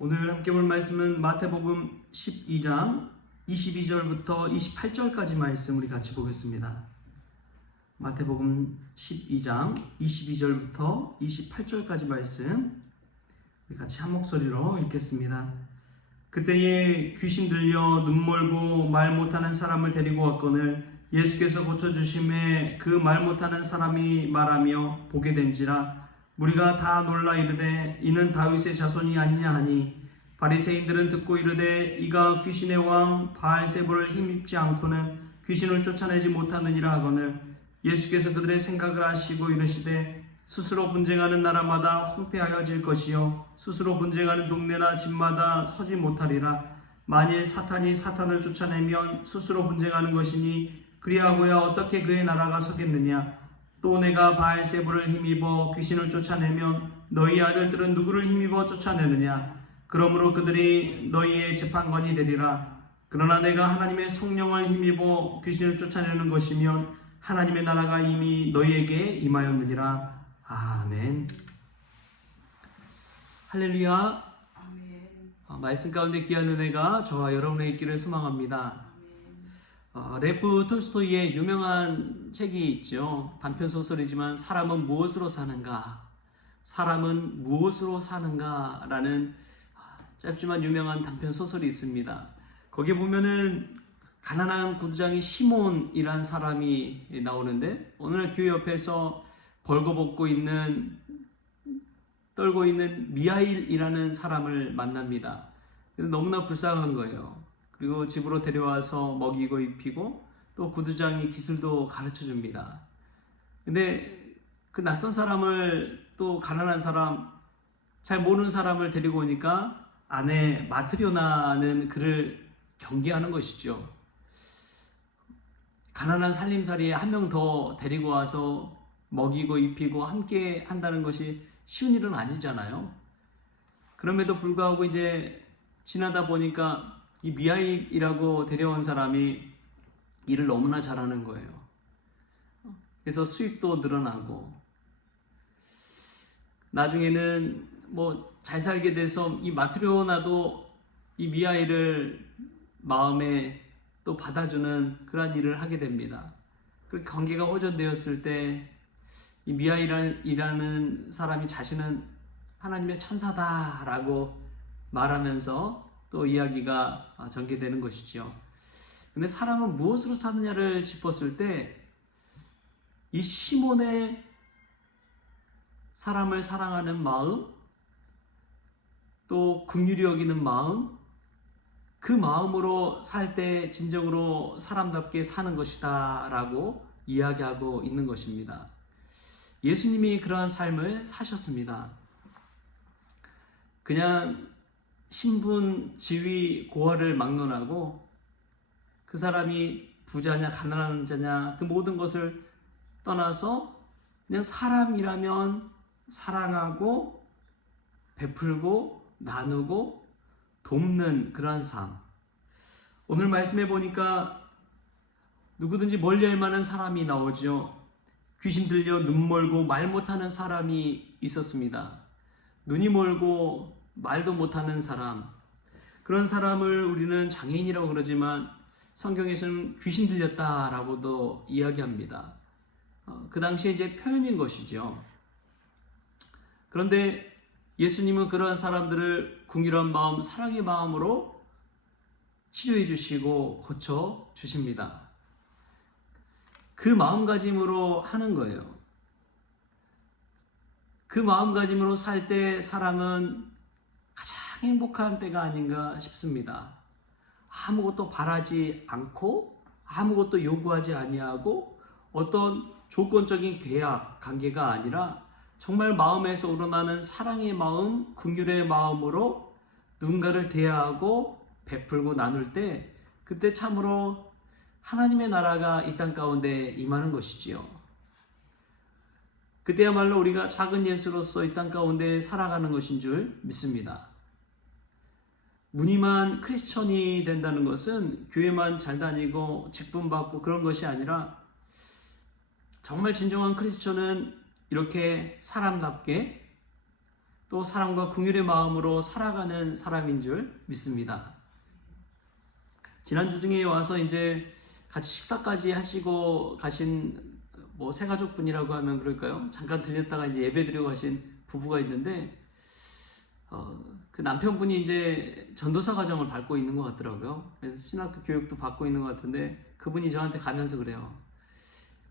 오늘 함께 볼 말씀은 마태복음 12장 22절부터 28절까지 말씀 우리 같이 보겠습니다. 마태복음 12장 22절부터 28절까지 말씀 우리 같이 한 목소리로 읽겠습니다. 그때에 귀신 들려 눈 멀고 말 못하는 사람을 데리고 왔거늘 예수께서 고쳐주심에 그 말 못하는 사람이 말하며 보게 된지라. 무리가 다 놀라 이르되 이는 다윗의 자손이 아니냐 하니, 바리새인들은 듣고 이르되 이가 귀신의 왕 바알세불을 힘입지 않고는 귀신을 쫓아내지 못하느니라 하거늘, 예수께서 그들의 생각을 아시고 이르시되 스스로 분쟁하는 나라마다 황폐하여질 것이요 스스로 분쟁하는 동네나 집마다 서지 못하리라. 만일 사탄이 사탄을 쫓아내면 스스로 분쟁하는 것이니 그리하고야 어떻게 그의 나라가 서겠느냐. 또 내가 바알세불을 힘입어 귀신을 쫓아내면 너희 아들들은 누구를 힘입어 쫓아내느냐. 그러므로 그들이 너희의 재판관이 되리라. 그러나 내가 하나님의 성령을 힘입어 귀신을 쫓아내는 것이면 하나님의 나라가 이미 너희에게 임하였느니라. 아멘. 할렐루야. 말씀 가운데 귀한 은혜가 저와 여러분의 있기를 소망합니다. 레프 톨스토이의 유명한 책이 있죠. 단편 소설이지만 사람은 무엇으로 사는가? 사람은 무엇으로 사는가? 라는 짧지만 유명한 단편 소설이 있습니다. 거기에 보면은 가난한 구두장이 시몬이란 사람이 나오는데, 오늘 교회 옆에서 벌거벗고 있는 떨고 있는 미하일이라는 사람을 만납니다. 너무나 불쌍한 거예요. 그리고 집으로 데려와서 먹이고 입히고 또 구두장이 기술도 가르쳐 줍니다. 근데 그 낯선 사람을, 또 가난한 사람, 잘 모르는 사람을 데리고 오니까 아내 마트리오나는 그를 경계하는 것이죠. 가난한 살림살이에 한 명 더 데리고 와서 먹이고 입히고 함께 한다는 것이 쉬운 일은 아니잖아요. 그럼에도 불구하고 이제 지나다 보니까 이 미하일이라고 데려온 사람이 일을 너무나 잘하는 거예요. 그래서 수입도 늘어나고, 나중에는 뭐 잘 살게 돼서 이 마트리오나도 이 미하일을 마음에 또 받아주는 그런 일을 하게 됩니다. 그 관계가 호전되었을 때 이 미하일이라는 사람이 자신은 하나님의 천사다라고 말하면서 또 이야기가 전개되는 것이죠. 근데 사람은 무엇으로 사느냐를 짚었을 때 이 시몬의 사람을 사랑하는 마음, 또 긍휼히 여기는 마음, 그 마음으로 살 때 진정으로 사람답게 사는 것이다 라고 이야기하고 있는 것입니다. 예수님이 그러한 삶을 사셨습니다. 그냥 신분, 지위, 고하를 막론하고 그 사람이 부자냐 가난한 자냐 그 모든 것을 떠나서 그냥 사람이라면 사랑하고 베풀고 나누고 돕는 그러한 삶. 오늘 말씀해 보니까 누구든지 멀리할 만한 사람이 나오죠. 귀신 들려 눈 멀고 말 못하는 사람이 있었습니다. 눈이 멀고 말도 못하는 사람, 그런 사람을 우리는 장애인이라고 그러지만 성경에서는 귀신 들렸다라고도 이야기합니다. 그 당시에 이제 표현인 것이죠. 그런데 예수님은 그러한 사람들을 긍휼한 마음, 사랑의 마음으로 치료해 주시고 고쳐 주십니다. 그 마음가짐으로 하는 거예요. 그 마음가짐으로 살 때 사람은 가장 행복한 때가 아닌가 싶습니다. 아무것도 바라지 않고 아무것도 요구하지 아니하고 어떤 조건적인 계약, 관계가 아니라 정말 마음에서 우러나는 사랑의 마음, 긍휼의 마음으로 누군가를 대하고 베풀고 나눌 때, 그때 참으로 하나님의 나라가 이 땅 가운데 임하는 것이지요. 그때야말로 우리가 작은 예수로서 이 땅 가운데 살아가는 것인 줄 믿습니다. 무늬만 크리스천이 된다는 것은 교회만 잘 다니고 직분 받고 그런 것이 아니라, 정말 진정한 크리스천은 이렇게 사람답게 또 사랑과 긍휼의 마음으로 살아가는 사람인 줄 믿습니다. 지난주 중에 와서 이제 같이 식사까지 하시고 가신 뭐 새가족 분이라고 하면 그럴까요? 잠깐 들렸다가 이제 예배드리고 가신 부부가 있는데 그 남편분이 이제 전도사 과정을 밟고 있는 것 같더라고요. 그래서 신학교 교육도 받고 있는 것 같은데 그분이 저한테 가면서 그래요.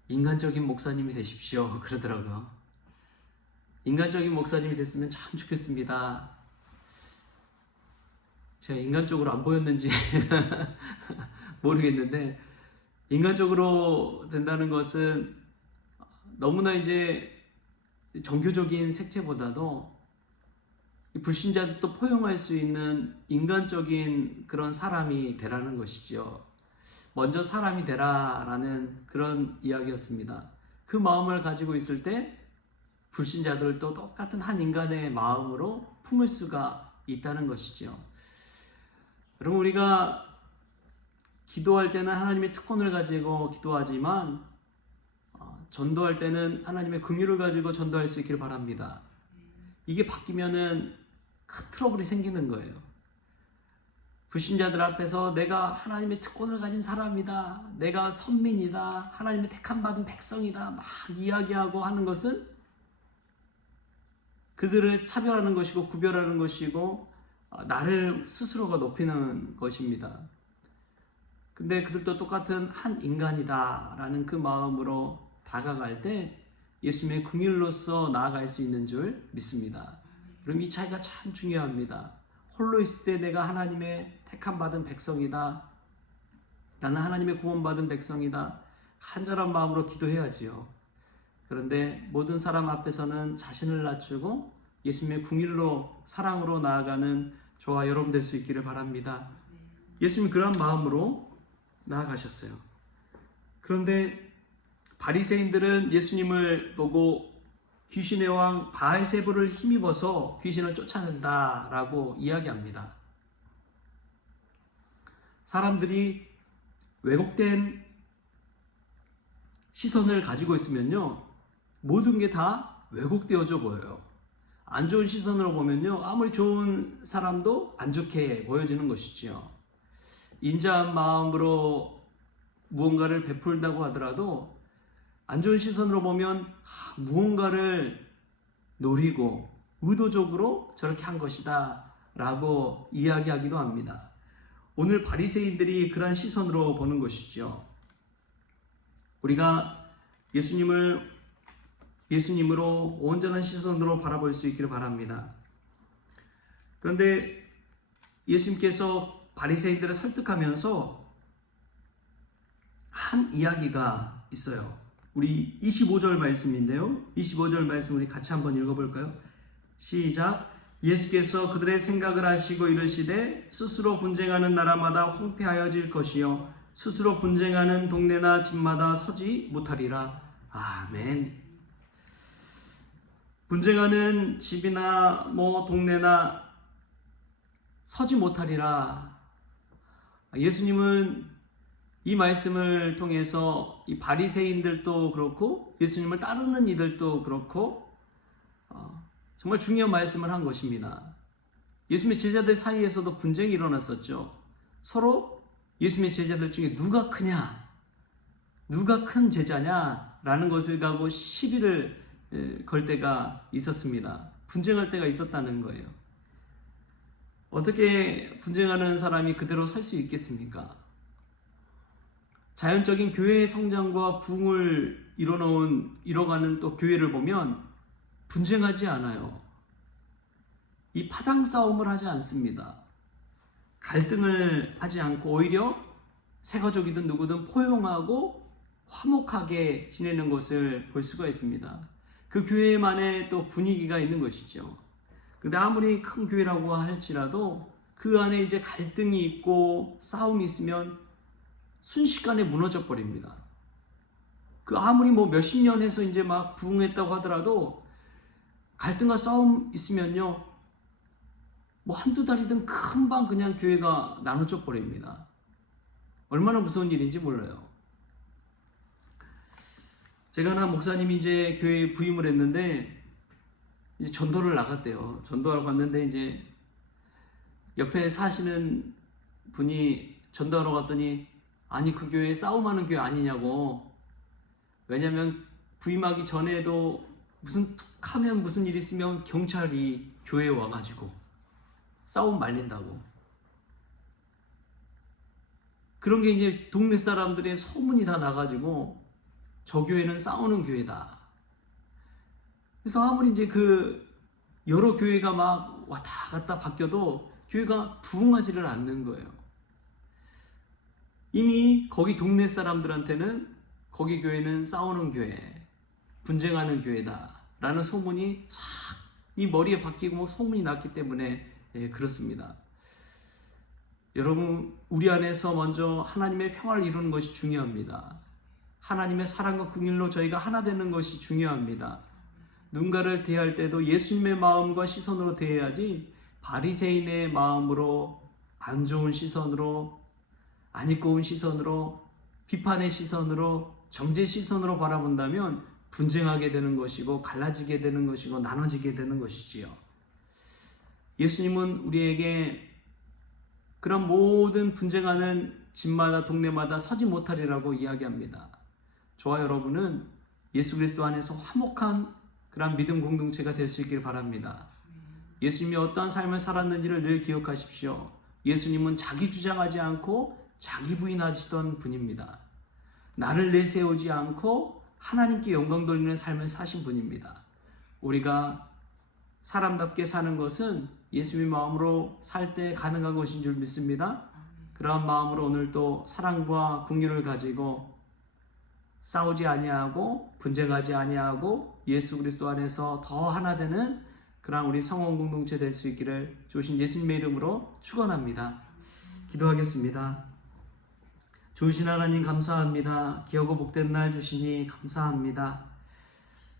인간적인 목사님이 되십시오. 그러더라고요. 인간적인 목사님이 됐으면 참 좋겠습니다. 제가 인간적으로 안 보였는지 모르겠는데 인간적으로 된다는 것은 너무나 이제 종교적인 색채보다도 불신자들도 포용할 수 있는 인간적인 그런 사람이 되라는 것이죠. 먼저 사람이 되라라는 그런 이야기였습니다. 그 마음을 가지고 있을 때 불신자들도 똑같은 한 인간의 마음으로 품을 수가 있다는 것이죠. 여러분, 우리가 기도할 때는 하나님의 특권을 가지고 기도하지만 전도할 때는 하나님의 긍휼을 가지고 전도할 수 있기를 바랍니다. 이게 바뀌면은 큰 트러블이 생기는 거예요. 불신자들 앞에서 내가 하나님의 특권을 가진 사람이다, 내가 선민이다, 하나님의 택함 받은 백성이다 막 이야기하고 하는 것은 그들을 차별하는 것이고 구별하는 것이고 나를 스스로가 높이는 것입니다. 근데 그들도 똑같은 한 인간이다 라는 그 마음으로 다가갈 때 예수님의 긍휼로서 나아갈 수 있는 줄 믿습니다. 그럼 이 차이가 참 중요합니다. 홀로 있을 때 내가 하나님의 택함 받은 백성이다, 나는 하나님의 구원받은 백성이다, 간절한 마음으로 기도해야지요. 그런데 모든 사람 앞에서는 자신을 낮추고 예수님의 긍휼로 사랑으로 나아가는 저와 여러분 될 수 있기를 바랍니다. 예수님이 그런 마음으로 나아가셨어요. 그런데 바리새인들은 예수님을 보고 귀신의 왕 바알세불을 힘입어서 귀신을 쫓아낸다라고 이야기합니다. 사람들이 왜곡된 시선을 가지고 있으면요, 모든 게 다 왜곡되어져 보여요. 안 좋은 시선으로 보면요, 아무리 좋은 사람도 안 좋게 보여지는 것이지요. 인자한 마음으로 무언가를 베풀다고 하더라도 안 좋은 시선으로 보면 무언가를 노리고 의도적으로 저렇게 한 것이다 라고 이야기하기도 합니다. 오늘 바리새인들이 그러한 시선으로 보는 것이죠. 우리가 예수님으로 온전한 시선으로 바라볼 수 있기를 바랍니다. 그런데 예수님께서 바리새인들을 설득하면서 한 이야기가 있어요. 우리 25절 말씀인데요. 25절 말씀 우리 같이 한번 읽어볼까요? 시작. 예수께서 그들의 생각을 아시고 이르시되 스스로 분쟁하는 나라마다 황폐하여질 것이요 스스로 분쟁하는 동네나 집마다 서지 못하리라. 아멘. 분쟁하는 집이나 동네나 서지 못하리라. 예수님은 이 말씀을 통해서 이 바리새인들도 그렇고 예수님을 따르는 이들도 그렇고 정말 중요한 말씀을 한 것입니다. 예수님의 제자들 사이에서도 분쟁이 일어났었죠. 서로 예수님의 제자들 중에 누가 크냐, 누가 큰 제자냐 라는 것을 가지고 시비를 걸 때가 있었습니다. 분쟁할 때가 있었다는 거예요. 어떻게 분쟁하는 사람이 그대로 설 수 있겠습니까? 자연적인 교회의 성장과 부흥을 이뤄가는 또 교회를 보면 분쟁하지 않아요. 이 파당 싸움을 하지 않습니다. 갈등을 하지 않고 오히려 새가족이든 누구든 포용하고 화목하게 지내는 것을 볼 수가 있습니다. 그 교회만의 또 분위기가 있는 것이죠. 그런데 아무리 큰 교회라고 할지라도 그 안에 이제 갈등이 있고 싸움이 있으면 순식간에 무너져 버립니다. 그 아무리 몇십 년 해서 이제 막 부흥했다고 하더라도 갈등과 싸움 있으면요, 한두 달이든 금방 그냥 교회가 나눠져 버립니다. 얼마나 무서운 일인지 몰라요. 제가 하나 목사님이 이제 교회에 부임을 했는데 이제 전도를 나갔대요. 전도하러 갔는데 이제 옆에 사시는 분이 전도하러 갔더니 아니 그 교회 싸움하는 교회 아니냐고. 왜냐면 부임하기 전에도 무슨 툭하면 무슨 일 있으면 경찰이 교회에 와가지고 싸움 말린다고. 그런 게 이제 동네 사람들의 소문이 다 나가지고 저 교회는 싸우는 교회다. 그래서 아무리 이제 그 여러 교회가 막 왔다 갔다 바뀌어도 교회가 부흥하지를 않는 거예요. 이미 거기 동네 사람들한테는 거기 교회는 싸우는 교회, 분쟁하는 교회다라는 소문이 싹 이 머리에 박히고 뭐 소문이 났기 때문에 그렇습니다. 여러분, 우리 안에서 먼저 하나님의 평화를 이루는 것이 중요합니다. 하나님의 사랑과 긍휼로 저희가 하나 되는 것이 중요합니다. 누군가를 대할 때도 예수님의 마음과 시선으로 대해야지 바리새인의 마음으로, 안 좋은 시선으로, 안 이끄운 시선으로, 비판의 시선으로, 정죄 시선으로 바라본다면 분쟁하게 되는 것이고 갈라지게 되는 것이고 나눠지게 되는 것이지요. 예수님은 우리에게 그런 모든 분쟁하는 집마다 동네마다 서지 못하리라고 이야기합니다. 저와 여러분은 예수 그리스도 안에서 화목한 그런 믿음 공동체가 될 수 있길 바랍니다. 예수님이 어떠한 삶을 살았는지를 늘 기억하십시오. 예수님은 자기 주장하지 않고 자기 부인하시던 분입니다. 나를 내세우지 않고 하나님께 영광 돌리는 삶을 사신 분입니다. 우리가 사람답게 사는 것은 예수님의 마음으로 살 때 가능한 것인 줄 믿습니다. 그러한 마음으로 오늘도 사랑과 긍휼을 가지고 싸우지 아니하고 분쟁하지 아니하고 예수 그리스도 안에서 더 하나 되는 그런 우리 성원 공동체 될 수 있기를 주신 예수님의 이름으로 축원합니다. 기도하겠습니다. 좋으신 하나님 감사합니다. 기하고 복된 날 주시니 감사합니다.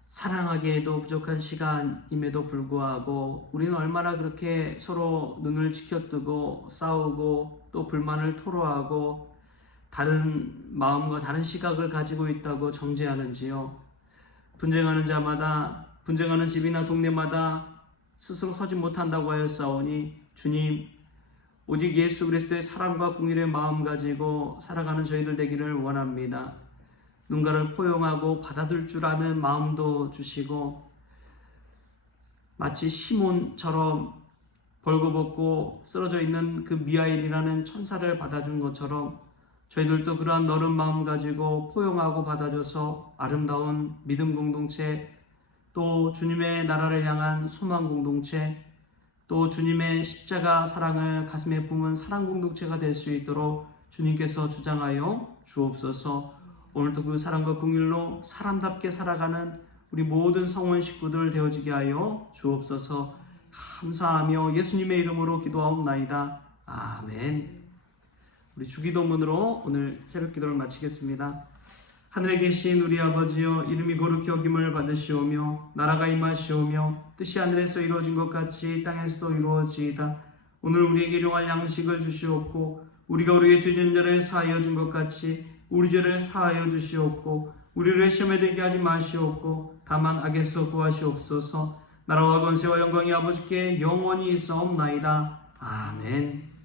사랑하기에도 부족한 시간임에도 불구하고 우리는 얼마나 그렇게 서로 눈을 치켜뜨고 싸우고 또 불만을 토로하고 다른 마음과 다른 시각을 가지고 있다고 정죄하는지요. 분쟁하는 자마다, 분쟁하는 집이나 동네마다 스스로 서지 못한다고 하였사오니 주님, 오직 예수 그리스도의 사랑과 긍휼의 마음 가지고 살아가는 저희들 되기를 원합니다. 누군가를 포용하고 받아들 줄 아는 마음도 주시고 마치 시몬처럼 벌거벗고 쓰러져 있는 그 미하엘이라는 천사를 받아준 것처럼 저희들도 그러한 너른 마음 가지고 포용하고 받아줘서 아름다운 믿음 공동체, 또 주님의 나라를 향한 소망 공동체, 또 주님의 십자가 사랑을 가슴에 품은 사랑 공동체가 될 수 있도록 주님께서 주장하여 주옵소서. 오늘도 그 사랑과 긍휼로 사람답게 살아가는 우리 모든 성원 식구들 되어지게 하여 주옵소서. 감사하며 예수님의 이름으로 기도하옵나이다. 아멘. 우리 주기도문으로 오늘 새벽 기도를 마치겠습니다. 하늘에 계신 우리 아버지여, 이름이 거룩히 여김을 받으시오며 나라가 임하시오며 뜻이 하늘에서 이루어진 것 같이 땅에서도 이루어지이다. 오늘 우리에게 일용할 양식을 주시옵고 우리가 우리의 죄진 자를 사하여 준 것 같이 우리 죄를 사하여 주시옵고 우리를 시험에 들게 하지 마시옵고 다만 악에서 구하시옵소서. 나라와 권세와 영광이 아버지께 영원히 있사옵나이다. 아멘.